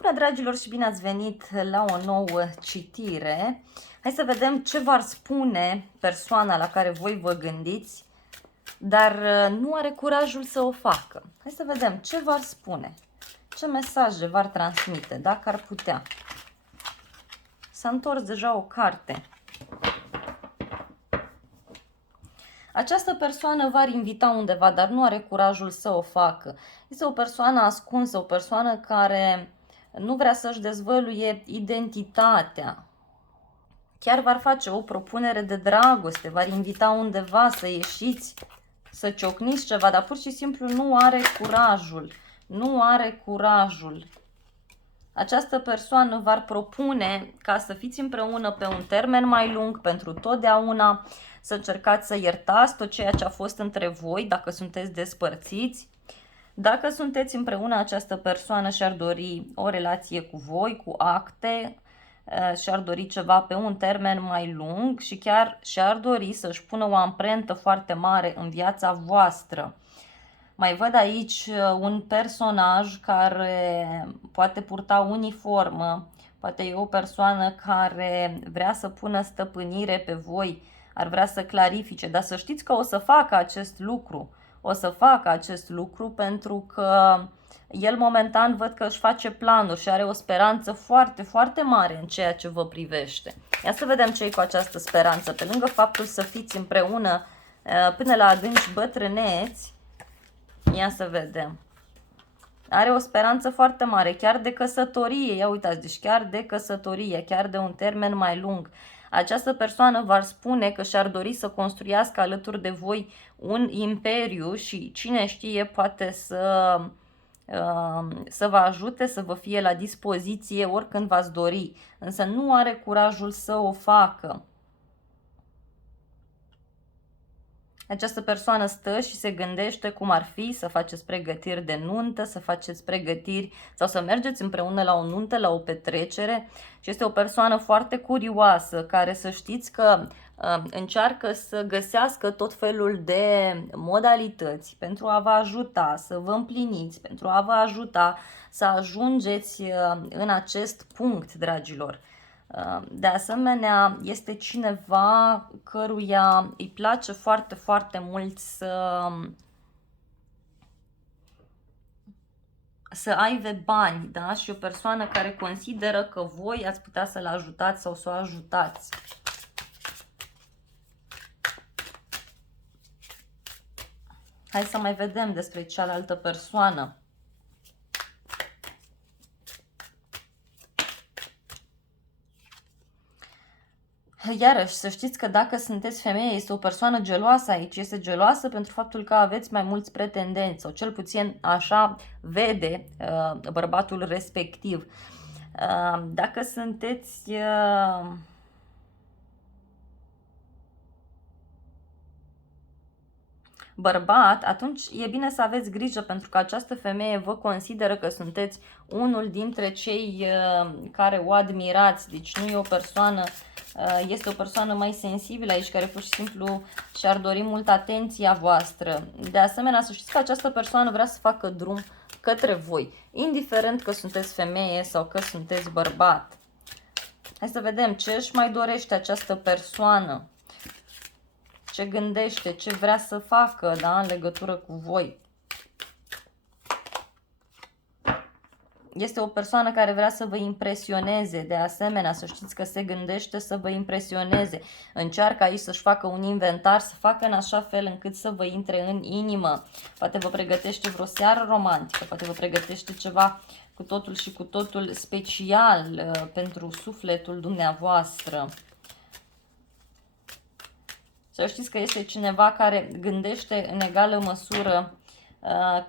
Bună, dragilor, și bine ați venit la o nouă citire. Hai să vedem ce v-ar spune persoana la care voi vă gândiți, dar nu are curajul să o facă. Hai să vedem ce v-ar spune, ce mesaje v-ar transmite, dacă ar putea. S-a întors deja o carte. Această persoană v-ar invita undeva, dar nu are curajul să o facă. Este o persoană ascunsă, o persoană care nu vrea să-și dezvăluie identitatea. Chiar v-ar face o propunere de dragoste, v-ar invita undeva să ieșiți, să ciocniți ceva, dar pur și simplu nu are curajul. Nu are curajul. Această persoană v-ar propune ca să fiți împreună pe un termen mai lung, pentru totdeauna, să încercați să iertați tot ceea ce a fost între voi, dacă sunteți despărțiți. Dacă sunteți împreună, această persoană și-ar dori o relație cu voi, cu acte, și-ar dori ceva pe un termen mai lung și chiar și-ar dori să-și pună o amprentă foarte mare în viața voastră. Mai văd aici un personaj care poate purta uniformă, poate e o persoană care vrea să pună stăpânire pe voi, ar vrea să clarifice, dar să știți că o să facă acest lucru. O să facă acest lucru pentru că el momentan văd că își face planuri și are o speranță foarte, foarte mare în ceea ce vă privește. Ia să vedem ce e cu această speranță. Pe lângă faptul să fiți împreună până la adânci bătrâneți, ia să vedem. Are o speranță foarte mare, chiar de căsătorie. Ia uitați, deci chiar de căsătorie, chiar de un termen mai lung. Această persoană v-ar spune că și-ar dori să construiască alături de voi un imperiu și cine știe poate să vă ajute, să vă fie la dispoziție oricând v-ați dori. Însă nu are curajul să o facă. Această persoană stă și se gândește cum ar fi să faceți pregătiri de nuntă, să faceți pregătiri sau să mergeți împreună la o nuntă, la o petrecere. Și este o persoană foarte curioasă, care să știți că încearcă să găsească tot felul de modalități pentru a vă ajuta să vă împliniți, pentru a vă ajuta să ajungeți în acest punct, dragilor. De asemenea, este cineva căruia îi place foarte, foarte mult să aibă bani, da? Și o persoană care consideră că voi ați putea să-l ajutați sau să o ajutați. Hai să mai vedem despre cealaltă persoană. Iarăși, să știți că dacă sunteți femeie, este o persoană geloasă aici. Este geloasă pentru faptul că aveți mai mulți pretendenți, sau cel puțin așa vede bărbatul respectiv. Dacă sunteți bărbat, atunci e bine să aveți grijă, pentru că această femeie vă consideră că sunteți unul dintre cei care o admirați. Deci nu e o persoană, este o persoană mai sensibilă aici, care pur și simplu și-ar dori multă atenția voastră. De asemenea, să știți că această persoană vrea să facă drum către voi, indiferent că sunteți femeie sau că sunteți bărbat. Hai să vedem ce își mai dorește această persoană. Ce gândește, ce vrea să facă, da, în legătură cu voi. Este o persoană care vrea să vă impresioneze, de asemenea, să știți că se gândește să vă impresioneze. Încearcă aici să-și facă un inventar, să facă în așa fel încât să vă intre în inimă. Poate vă pregătește vreo seară romantică, poate vă pregătește ceva cu totul și cu totul special pentru sufletul dumneavoastră. Să știți că este cineva care gândește în egală măsură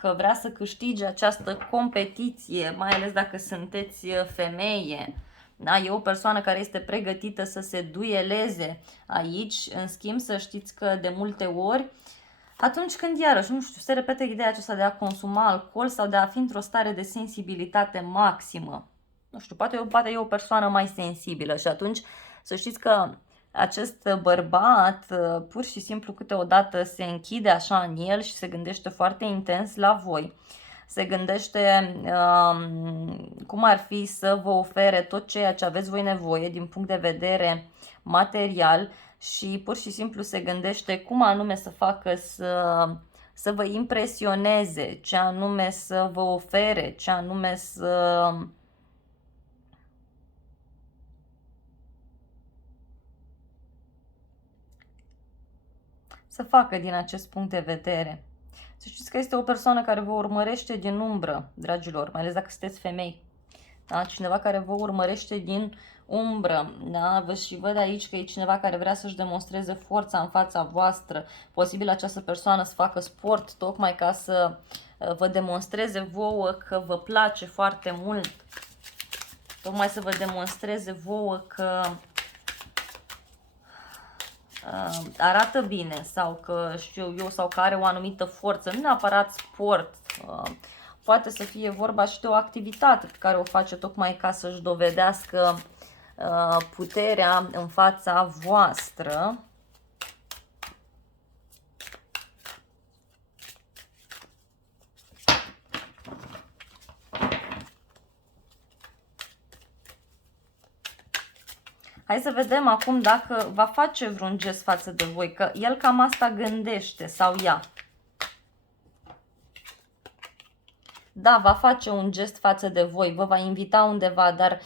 că vrea să câștige această competiție, mai ales dacă sunteți femeie. Da? E o persoană care este pregătită să se dueleze aici. În schimb, să știți că de multe ori, atunci când iarăși, nu știu, se repete ideea aceasta de a consuma alcool sau de a fi într-o stare de sensibilitate maximă. Nu știu, poate e o persoană mai sensibilă și atunci să știți că acest bărbat pur și simplu câteodată se închide așa în el și se gândește foarte intens la voi. se gândește cum ar fi să vă ofere tot ceea ce aveți voi nevoie din punct de vedere material și pur și simplu se gândește cum anume să facă să vă impresioneze, ce anume să vă ofere, ce anume să facă din acest punct de vedere. Să știți că este o persoană care vă urmărește din umbră, dragilor, mai ales dacă sunteți femei. Da? Cineva care vă urmărește din umbră. Da? Și văd aici că e cineva care vrea să-și demonstreze forța în fața voastră. Posibil această persoană să facă sport tocmai ca să vă demonstreze vouă că vă place foarte mult. Tocmai să vă demonstreze vouă că arată bine sau că știu eu, sau că are o anumită forță, nu neapărat sport, poate să fie vorba și de o activitate pe care o face tocmai ca să-și dovedească puterea în fața voastră. Hai să vedem acum dacă va face vreun gest față de voi, că el cam asta gândește sau ea. Da, va face un gest față de voi, vă va invita undeva, dar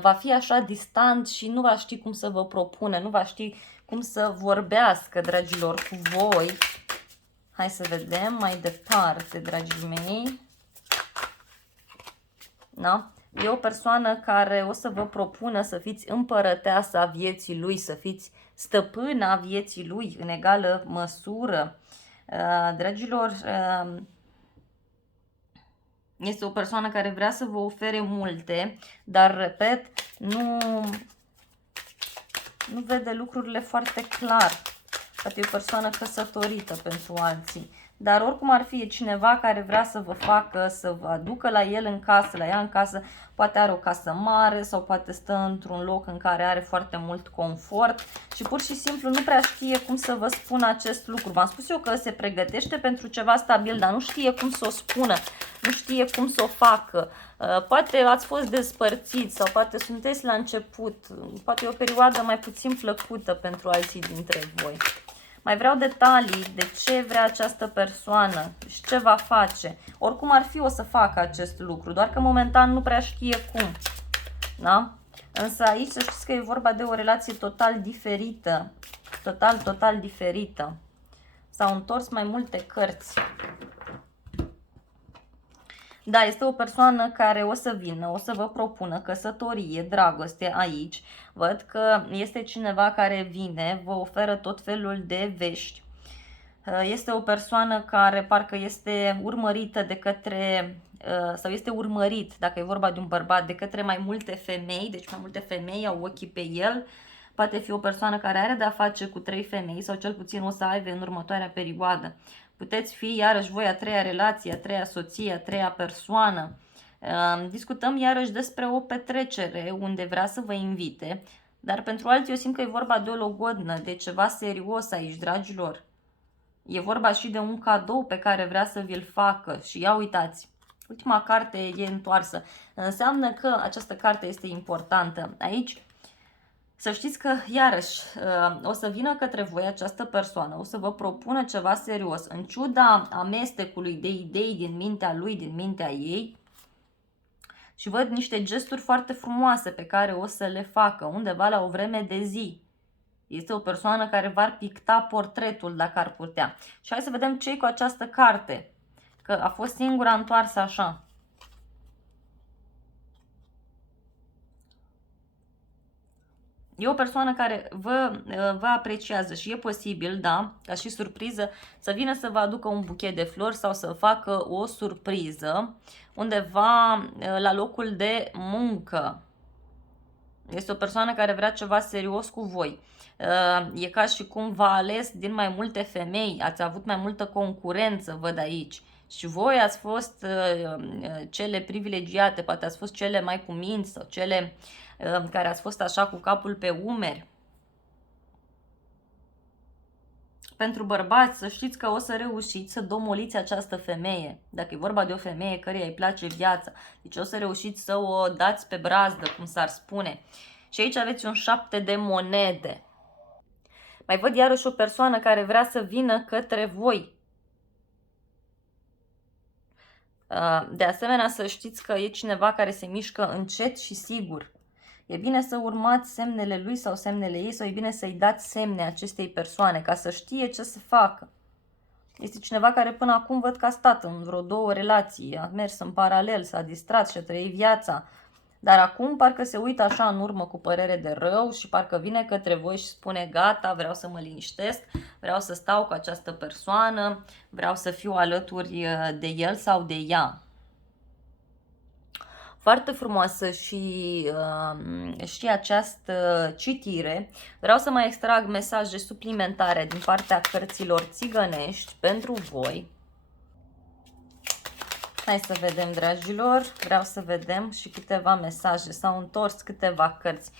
va fi așa distant și nu va ști cum să vă propune, nu va ști cum să vorbească, dragilor, cu voi. Hai să vedem mai departe, dragii mei. Da? E o persoană care o să vă propună să fiți împărăteasa vieții lui, să fiți stăpâna vieții lui în egală măsură. Dragilor, este o persoană care vrea să vă ofere multe, dar, repet, nu vede lucrurile foarte clar. Poate e o persoană căsătorită pentru alții. Dar oricum ar fi, e cineva care vrea să vă facă, să vă aducă la el în casă, la ea în casă. Poate are o casă mare sau poate stă într-un loc în care are foarte mult confort și pur și simplu nu prea știe cum să vă spună acest lucru. V-am spus eu că se pregătește pentru ceva stabil, dar nu știe cum să o spună, nu știe cum să o facă. Poate ați fost despărțiți sau poate sunteți la început, poate e o perioadă mai puțin plăcută pentru alții dintre voi. Mai vreau detalii de ce vrea această persoană și ce va face. Oricum ar fi, o să facă acest lucru, doar că momentan nu prea știe cum. Da? Însă aici să știți că e vorba de o relație total diferită. Total diferită. S-au întors mai multe cărți. Da, este o persoană care o să vină, o să vă propună căsătorie, dragoste aici. Văd că este cineva care vine, vă oferă tot felul de vești. Este o persoană care parcă este urmărită de către, sau este urmărit, dacă e vorba de un bărbat, de către mai multe femei, deci mai multe femei au ochii pe el. Poate fi o persoană care are de-a face cu 3 femei sau cel puțin o să aibă în următoarea perioadă. Puteți fi iarăși voi a treia relație, a treia soție, a treia persoană. Discutăm iarăși despre o petrecere unde vrea să vă invite, dar pentru alții eu simt că e vorba de o logodnă, de ceva serios aici, dragilor. E vorba și de un cadou pe care vrea să vi-l facă și ia uitați, ultima carte e întoarsă. Înseamnă că această carte este importantă. Aici să știți că, iarăși, o să vină către voi această persoană, o să vă propună ceva serios, în ciuda amestecului de idei din mintea lui, din mintea ei, și văd niște gesturi foarte frumoase pe care o să le facă undeva la o vreme de zi. Este o persoană care va picta portretul dacă ar putea. Și hai să vedem ce-i cu această carte, că a fost singura întoarsă așa. E o persoană care vă apreciază și e posibil, da, ca și surpriză, să vină să vă aducă un buchet de flori sau să facă o surpriză undeva la locul de muncă. Este o persoană care vrea ceva serios cu voi. E ca și cum v-a ales din mai multe femei, ați avut mai multă concurență, văd aici. Și voi ați fost cele privilegiate, poate ați fost cele mai cuminți sau cele care ați fost așa cu capul pe umeri. pentru bărbați, să știți că o să reușiți să domoliți această femeie. Dacă e vorba de o femeie căreia îi place viața, deci o să reușiți să o dați pe brazdă, cum s-ar spune. Și aici aveți un 7 de monede. Mai văd iarăși o persoană care vrea să vină către voi. De asemenea, să știți că e cineva care se mișcă încet și sigur. E bine să urmați semnele lui sau semnele ei, sau e bine să-i dați semne acestei persoane ca să știe ce să facă. Este cineva care până acum văd că a stat în vreo 2 relații, a mers în paralel, s-a distrat și a trăit viața. Dar acum parcă se uită așa în urmă cu părere de rău și parcă vine către voi și spune gata, vreau să mă liniștesc, vreau să stau cu această persoană, vreau să fiu alături de el sau de ea. Foarte frumoasă și această citire. Vreau să mai extrag mesaje suplimentare din partea cărților țigănești pentru voi. Hai să vedem, dragilor, vreau să vedem și câteva mesaje, s-au întors câteva cărți.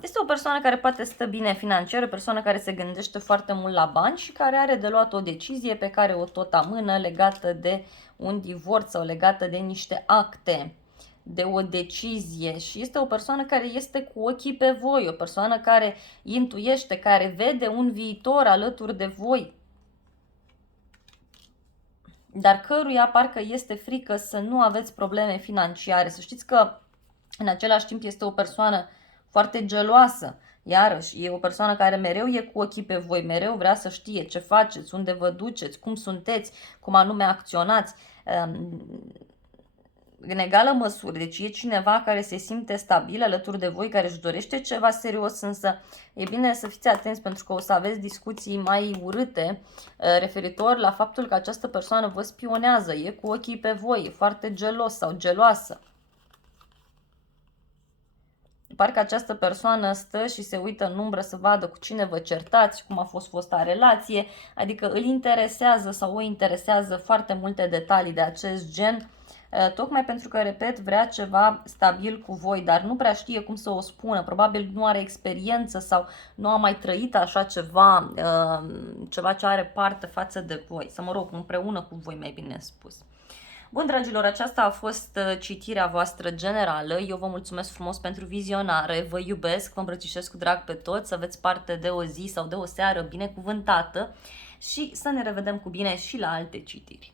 Este o persoană care poate stă bine financiar, o persoană care se gândește foarte mult la bani și care are de luat o decizie pe care o tot amână legată de un divorț sau legată de niște acte, de o decizie, și este o persoană care este cu ochii pe voi, o persoană care intuiește, care vede un viitor alături de voi, dar căruia parcă este frică să nu aveți probleme financiare. Să știți că în același timp este o persoană foarte geloasă. Iarăși, e o persoană care mereu e cu ochii pe voi, mereu vrea să știe ce faceți, unde vă duceți, cum sunteți, cum anume acționați. În egală măsură, deci e cineva care se simte stabil alături de voi, care își dorește ceva serios, însă e bine să fiți atenți pentru că o să aveți discuții mai urâte referitor la faptul că această persoană vă spionează, e cu ochii pe voi, e foarte gelos sau geloasă. Parcă această persoană stă și se uită în umbră să vadă cu cine vă certați, cum a fost fosta relație, adică îl interesează sau o interesează foarte multe detalii de acest gen, tocmai pentru că, repet, vrea ceva stabil cu voi, dar nu prea știe cum să o spună, probabil nu are experiență sau nu a mai trăit așa ceva, ceva ce are parte față de voi, să mă rog, împreună cu voi, mai bine spus. Bun, dragilor, aceasta a fost citirea voastră generală. Eu vă mulțumesc frumos pentru vizionare, vă iubesc, vă îmbrățișez cu drag pe toți, să aveți parte de o zi sau de o seară binecuvântată și să ne revedem cu bine și la alte citiri.